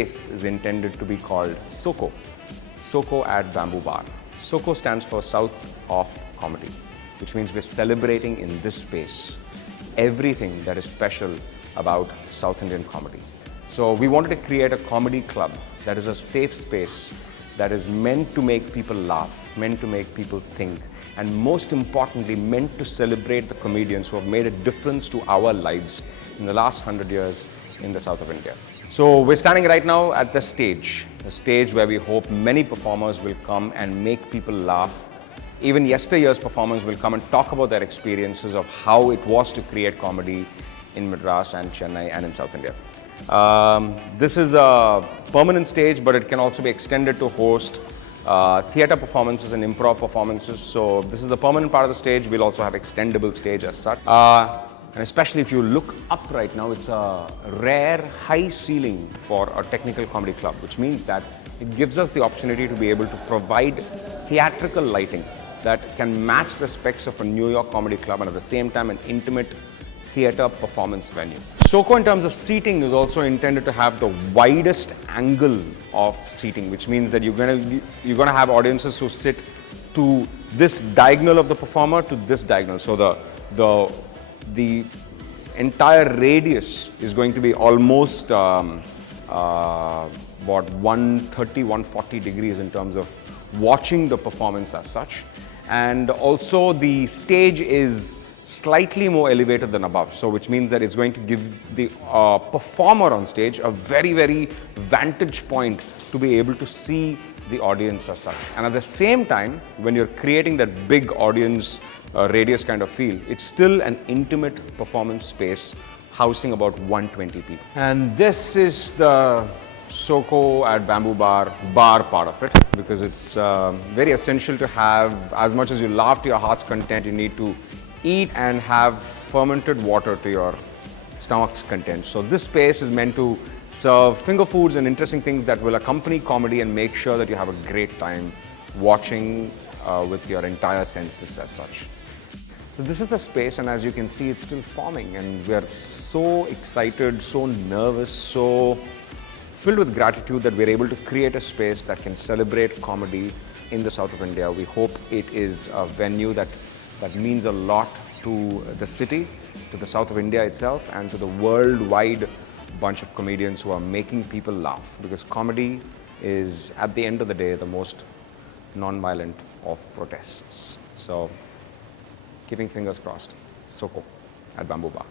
space is intended to be called SoCo, SoCo at Bamboo Bar. SoCo stands for South of Comedy, which means we're celebrating in this space everything that is special about South Indian comedy. So we wanted to create a comedy club that is a safe space that is meant to make people laugh, meant to make people think, and most importantly, meant to celebrate the comedians who have made a difference to our lives in the last 100 years in the south of India. So we're standing right now at the stage where we hope many performers will come and make people laugh. Even yesteryear's performers will come and talk about their experiences of how it was to create comedy in Madras and Chennai and in South India. This is a permanent stage, but it can also be extended to host theatre performances and improv performances. So this is the permanent part of the stage. We'll also have extendable stage as such. And especially if you look up right now, it's a rare high ceiling for a technical comedy club, which means that it gives us the opportunity to be able to provide theatrical lighting that can match the specs of a New York comedy club and at the same time an intimate theatre performance venue. SoCo in terms of seating is also intended to have the widest angle of seating, which means that you're going to have audiences who sit to this diagonal of the performer to this diagonal. So the entire radius is going to be almost what 130, 140 degrees in terms of watching the performance as such. And also the stage is slightly more elevated than above, so which means that it's going to give the performer on stage a very, very vantage point to be able to see the audience as such. And at the same time, when you're creating that big audience radius kind of feel, it's still an intimate performance space housing about 120 people. And this is the SoCo at Bamboo Bar part of it, because it's very essential to have, as much as you laugh to your heart's content, you need to eat and have fermented water to your stomach's content. So this space is meant to serve finger foods and interesting things that will accompany comedy and make sure that you have a great time watching with your entire senses as such. So this is the space, and as you can see, it's still forming, and we're so excited, so nervous, so filled with gratitude that we're able to create a space that can celebrate comedy in the south of India. We hope it is a venue that means a lot to the city, to the south of India itself, and to the worldwide bunch of comedians who are making people laugh, because comedy is, at the end of the day, the most non-violent of protests. So, keeping fingers crossed, SoCo at Bamboo Bar.